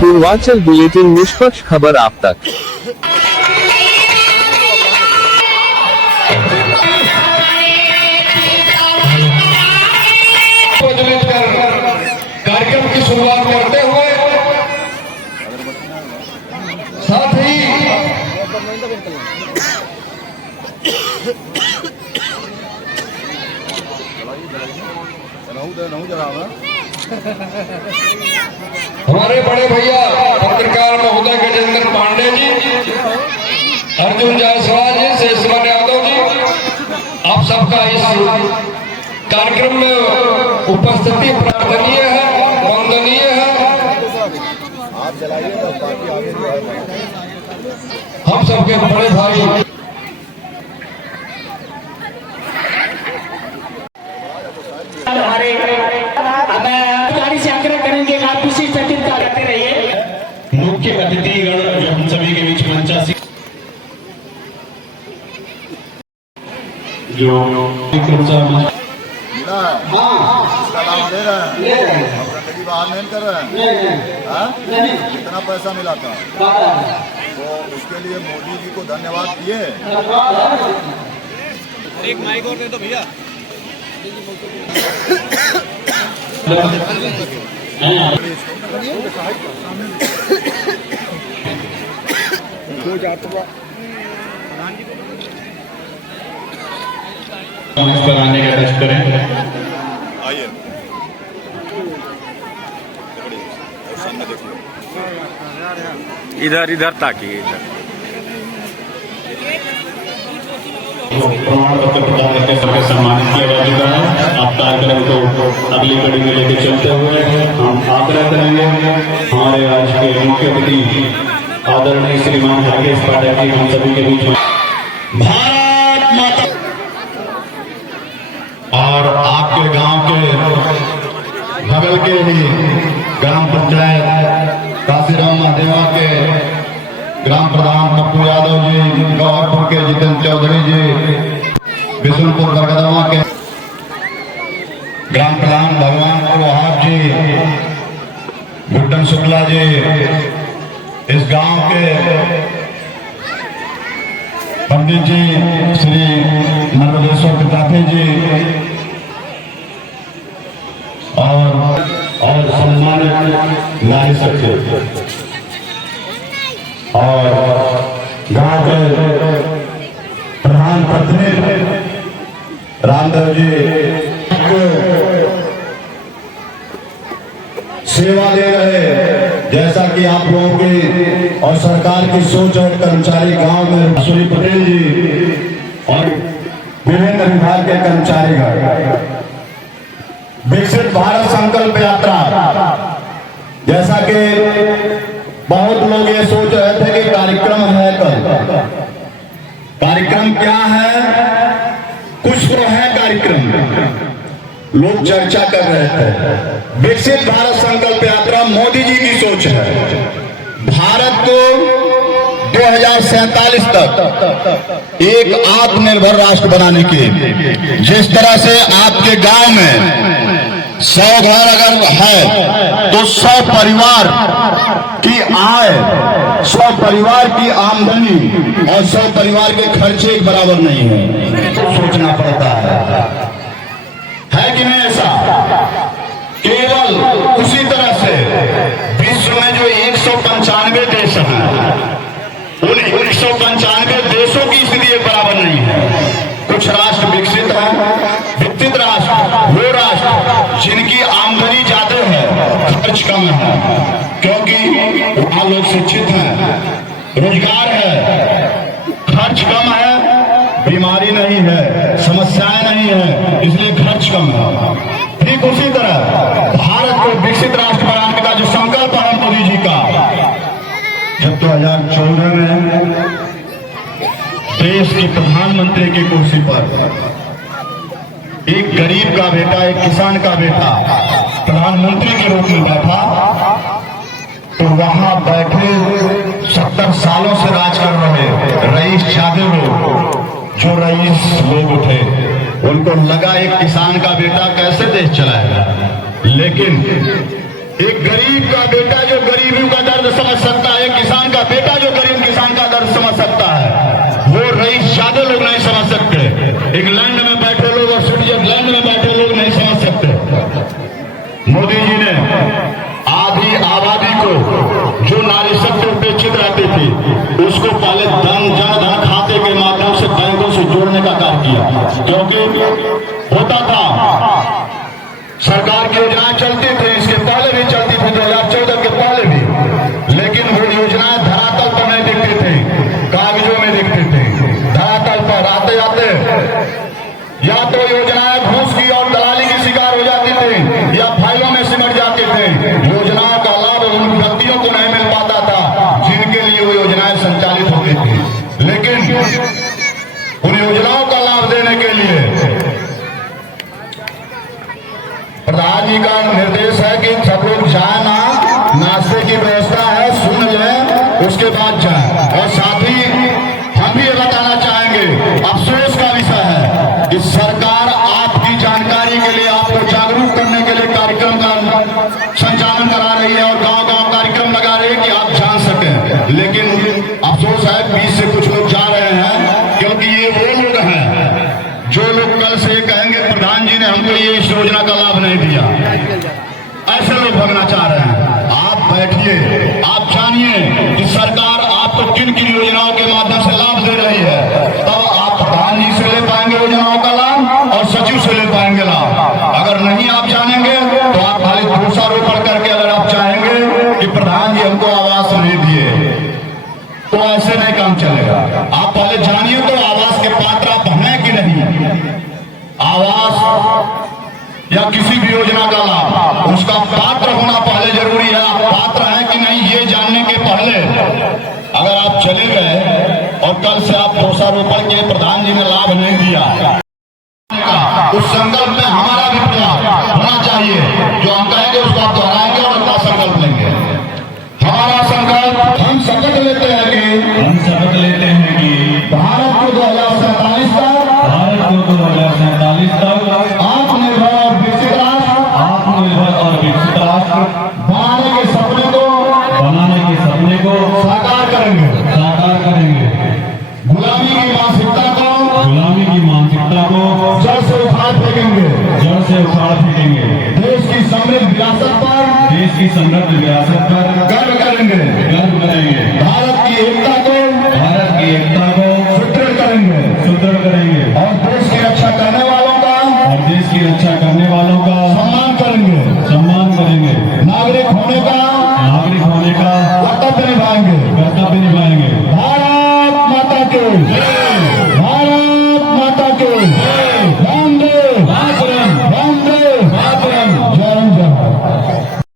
Purvanchal bulletin, निष्पक्ष खबर आप तक। कार्यक्रम की शुरुआत करते हुए साथ ही हमारे बड़े भैया पत्रकार महोदय गजेंद्र पांडे जी, अर्जुन जायसवाल जी, शेषवन यादव जी, आप सबका इस कार्यक्रम में उपस्थिति प्रार्थनीय है, वंदनीय है। हम सबके बड़े भाई से आग्रह करेंगे आप विशिष्ट अतिथि करते रहिए। मुख्य अतिथिगण हम सभी के बीच मंचासी जो कितना पैसा मिला था तो उसके लिए मोदी जी को धन्यवाद दिए। एक माइक और दे दो भैया। आने का टेस्ट करें। आइए इधर इधर ताकि इधर प्रमाण पत्र प्रदान करके सबके सम्मानित किया जा चुका है। आप कार्यक्रम को अगली कड़ी में लेकर चलते हुए हम आग्रह करेंगे हमारे आज के मुख्य अतिथि आदरणीय श्रीमान राकेश पाठक जी हम सभी के बीच में। भारत माता और आपके गांव के बगल के ही ग्राम पंचायत काशीराम महादेवा के ग्राम प्रधान पप्पू यादव जी, गौरपुर के जितेंद्र चौधरी जी, बिशुनपुर बरगदवा के ग्राम प्रधान भगवान वहाब जी, गुड्डन शुक्ला जी, इस गांव के पंडित जी श्री नर्मदेश्वर त्रिपाठी जी और सम्मानित नारी शक्ति और गांव के प्रधान प्रतिनिधि रामदेव जी सेवा दे रहे, जैसा कि आप लोगों की और सरकार की सोच है। कर्मचारी गांव में सूरी पटेल जी और विभिन्न विभाग के कर्मचारीगण विकसित भारत संकल्प यात्रा, जैसा कि बहुत लोग ये सोच रहे थे कि कार्यक्रम है कल, कार्यक्रम क्या है, कुछ तो है कार्यक्रम, लोग चर्चा कर रहे थे। विकसित भारत संकल्प यात्रा मोदी जी की सोच है। भारत को 2047 तक एक आत्मनिर्भर राष्ट्र बनाने की, जिस तरह से आपके गांव में 100 घर अगर है तो 100 परिवार की आय, 100 परिवार की आमदनी और 100 परिवार के खर्चे एक बराबर नहीं है, सोचना पड़ता है कि नहीं ऐसा? केवल उसी तरह से विश्व में जो 195 देश हैं, उन 195 देशों की स्थिति एक बराबर नहीं है। कुछ राष्ट्र विकसित है, विकसित राष्ट्र वो राष्ट्र जिनकी आमदनी ज्यादा है, खर्च कम है, क्योंकि वहां लोग शिक्षित हैं, रोजगार है, खर्च कम है, बीमारी नहीं है, समस्याएं नहीं है, इसलिए खर्च कम है। ठीक उसी तरह भारत को विकसित राष्ट्र बनाने का जो संकल्प है मोदी जी का, जब 2014 में देश की प्रधानमंत्री की कुर्सी पर एक गरीब का बेटा, एक किसान का बेटा प्रधानमंत्री के रूप में बैठा, तो वहां बैठे 70 सालों से राज कर रहे रईस जादे लोग, जो रईस लोग उठे, उनको लगा एक किसान का बेटा कैसे देश चलाएगा, लेकिन एक गरीब का बेटा जो गरीबों का दर्द समझ सकता है, किसान का बेटा जो गरीब किसान का दर्द समझ सकता है, वो रईस जादे लोग नहीं समझ सकते। इंग्लैंड में बैठे लोग और स्विट्जरलैंड में बैठे लोग नहीं समझ सकते। मोदी जी ने आधी आबादी को जो नारी शक्ति उपेक्षित रहती थी, उसको पहले जन धन खाते के माध्यम से बैंकों से जोड़ने का कार्य किया, क्योंकि होता था सरकार की योजनाएं चलती थी, इसके पहले भी चलती थी, 2014 के पहले भी, लेकिन वो योजनाएं धरातल पर नहीं दिखती थी, कागजों में दिखती थी। धरातल पर आते आते या तो योजनाएं घूस की और दलाली की शिकार हो जाती थी, या फाइलों में सिमट जाती थी। योजनाओं का लाभ उन व्यक्तियों को नहीं मिल पाता था जिनके लिए वो योजनाएं संचालित होती थी। लेकिन उन योजनाओं का लाभ देने के लिए प्रधान जी का निर्देश है कि सब लोग जाए ना, नाश्ते की व्यवस्था है, सुन लें, उसके बाद जाए। और साथ ही हम भी ये बताना चाहेंगे, अफसोस का विषय है कि सरकार आपकी जानकारी के लिए, आपको जागरूक करने के लिए कार्यक्रम का संचालन करा रही है और गांव-गांव कार्यक्रम लगा रही है कि आप जान सकें, लेकिन अफसोस है बीच से कुछ लोग जा रहे हैं, क्योंकि ये वो लोग हैं जो लोग कल से ये कहेंगे प्रधान जी ने हमको ये इस योजना का लाभ नहीं दिया, ऐसे लोग भगना चाह रहे हैं। आप बैठिए, आप जानिए कि सरकार आपको किन किन योजनाओं के माध्यम से लाभ दे रही है, तब आप प्रधान जी से ले पाएंगे योजनाओं का लाभ और सचिव से ले पाएंगे लाभ। अगर नहीं आप जानेंगे तो आप खाली दोषारोपण करके अगर आप चाहेंगे कि प्रधान जी हमको आवास नहीं दिए, तो ऐसे नहीं काम चलेगा। आप पहले जानिए तो आवास के पात्र आप हैं कि नहीं। आवास या किसी भी योजना का लाभ, उसका पात्र होना पहले जरूरी है। आप पात्र हैं कि नहीं ये जानने के पहले अगर आप चले गए और कल से आप दोषारोपण के प्रधान जी ने लाभ नहीं दिया, उस संकल्प में हमारा भी प्रयास होना चाहिए। जो हम कहेंगे उसको आप दोहराएंगे और अपना संकल्प लेंगे। हमारा संकल्प, हम शपथ लेते हैं कि भारत को 2047 तक आत्मनिर्भर और विकसित राष्ट्र बनाने के सपने को साकार करेंगे। गुलामी की मानसिकता को जड़ से उखाड़ फेंकेंगे। देश की समृद्ध विरासत पर गर्व करेंगे। भारत की एकता को सुदृढ़ करेंगे और देश की रक्षा करने वालों का सम्मान करेंगे। नागरिक होने का कर्तव्य निभाएंगे। भारत माता की